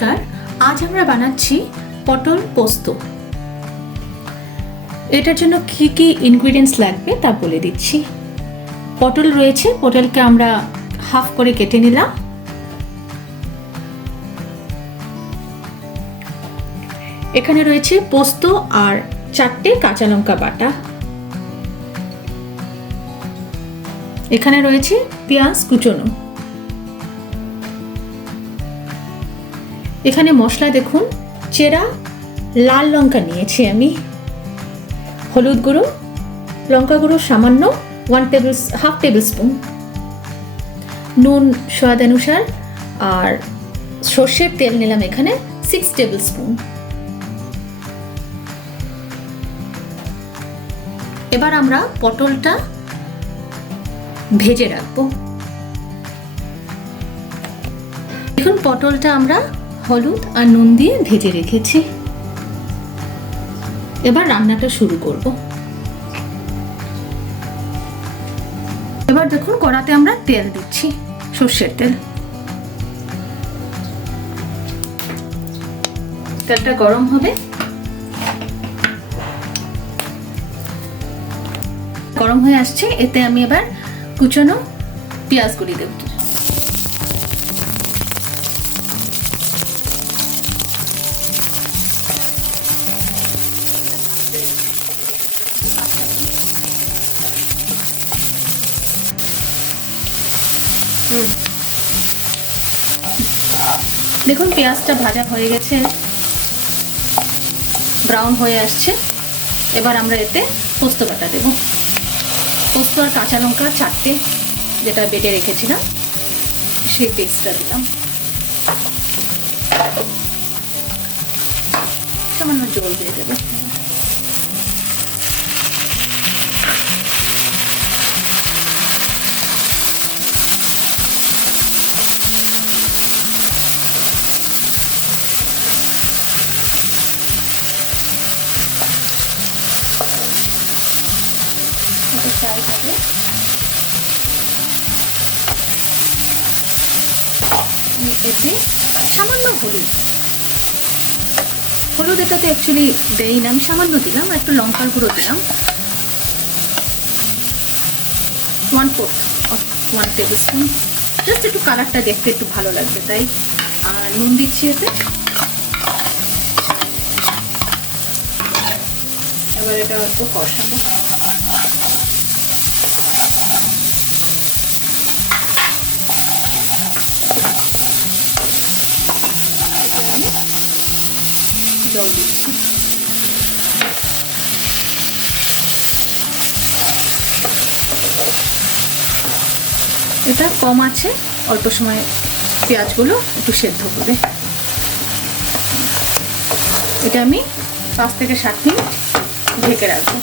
নমস্কার, আজ আমরা বানাচ্ছি পটল পোস্ত। এটার জন্য কি কি ইনগ্রেডিয়েন্টস লাগবে তা বলে দিচ্ছি। পটল রয়েছে, পটলকে আমরা হাফ করে কেটে নিলাম। এখানে রয়েছে পোস্ত আর 4টে কাঁচা লঙ্কা বাটা। এখানে রয়েছে পেঁয়াজ কুচনো। এখানে মশলা দেখুন, চেরা লাল লঙ্কা নিয়েছি আমি, হলুদ গুঁড়ো, লঙ্কা গুঁড়ো সামান্য হাফ টেবিল স্পুন, নুন স্বাদ অনুসার, আর সর্ষের তেল নিলাম এখানে 6 টেবিল স্পুন। এবার আমরা পটলটা ভেজে রাখবো। দেখুন পটলটা আমরা হলুদ আর নুন দিয়ে ভেজে রেখেছি। এবার রান্নাটা শুরু করব। এবার দেখুন কড়াতে আমরা তেল দিচ্ছি, সর্ষের তেল। তেলটা গরম হবে, গরম হয়ে আসছে। এতে আমি এবার কুচনো পেঁয়াজ কুচি দেব। দেখুন পেঁয়াজটা ভাজা হয়ে গেছে, ব্রাউন হয়ে আসছে। এবার আমরা এতে পোস্ত বাটা দেব। পোস্ত আর কাঁচা লঙ্কা 4টে যেটা বেটে রেখেছিলাম সেই পেস্টটা দিলাম। সামান্য জল দিয়ে দেবো। এতে সামান্য হলুদ এটাতে অ্যাকচুয়ালি দেই না, আমি সামান্য দিলাম। একটু লঙ্কার গুঁড়ো দিলাম 1/4 টেবিল স্পুন, জাস্ট একটু কালারটা দেখতে একটু ভালো লাগবে তাই। আর নুন দিচ্ছি এতে। এবার এটা একটু কষাবো। জল দিচ্ছি। এটা কম আছে, অল্প সময় পেঁয়াজগুলো একটু সেদ্ধ করে। এটা আমি 5 থেকে 7 মিনিট ঢেকে রাখবো।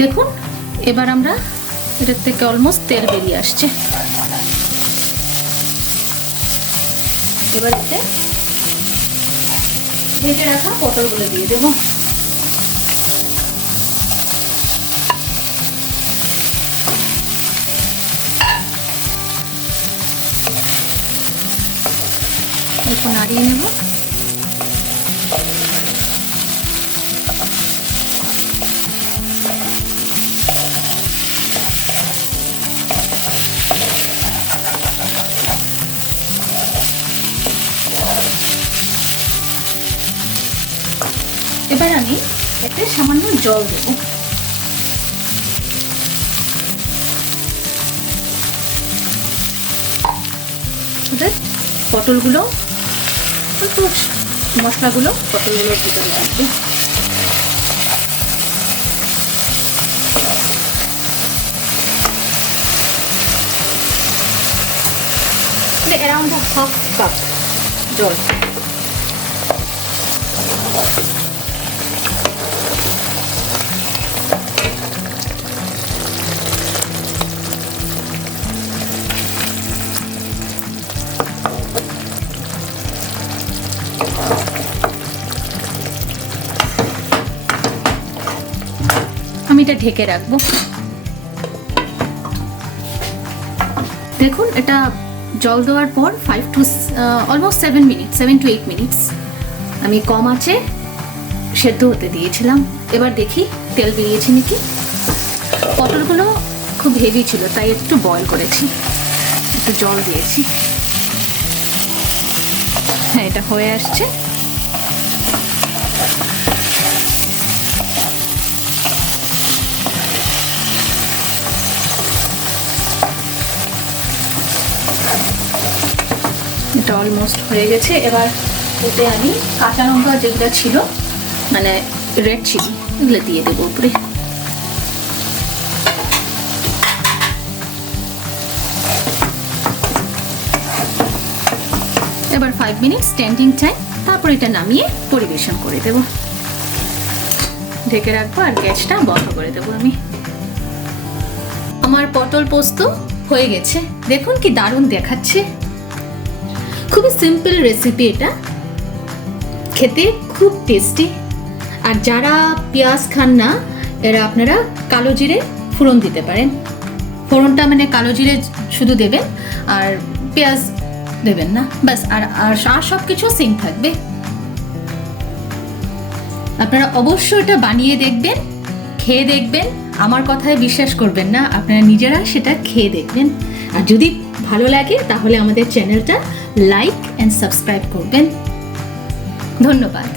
দেখুন এবার আমরা এটার থেকে অলমোস্ট তেল বেরিয়ে আসছে। এবার এতে ভেজে রাখা পটলগুলো দিয়ে দেব। একটু নাড়িয়ে নেব। এবার আমি এতে সামান্য জল দেব। পটলগুলো একটু মশলাগুলো পটলগুলোর ভিতরে থাকবে। অ্যারাউন্ড হাফ কাপ জল। এটা ঢেকে রাখবো। দেখুন এটা জল দেওয়ার পর 5 to অলমোস্ট 7 to 8 মিনিটস আমি কম আঁচে সেদ্ধ হতে দিয়েছিলাম। এবার দেখি তেল বেরিয়েছে নাকি। পটলগুলো খুব হেভি ছিল তাই একটু বয়েল করেছি, একটু জল দিয়েছি। হ্যাঁ, এটা হয়ে আসছে। এটা অলমোস্ট হয়ে গেছে। এবার এতে আমি কাঁচা লঙ্কা যেগুলো ছিল মানে রেড চিলি এগুলো দিয়ে দেবো উপরে। এবার 5 মিনিট স্ট্যান্ডিং টাইম, তারপর এটা নামিয়ে পরিবেশন করে দেব। ঢেকে রাখবো আর গ্যাসটা বন্ধ করে দেবো আমি। আমার পটল পোস্ত হয়ে গেছে, দেখুন কি দারুণ দেখাচ্ছে। খুবই সিম্পল রেসিপি, এটা খেতে খুব টেস্টি। আর যারা পেঁয়াজ খান না এরা আপনারা কালো জিরে ফোড়ন দিতে পারেন। ফোড়নটা মানে কালো জিরে শুধু দেবেন আর পেঁয়াজ দেবেন না, ব্যাস। আর সব কিছু সেম থাকবে। আপনারা অবশ্যই এটা বানিয়ে দেখবেন, খেয়ে দেখবেন। আমার কথায় বিশ্বাস করবেন না, আপনারা নিজেরা সেটা খেয়ে দেখবেন। আর যদি ভালো লাগে তাহলে আমাদের চ্যানেলটা লাইক এন্ড সাবস্ক্রাইব করবেন। ধন্যবাদ।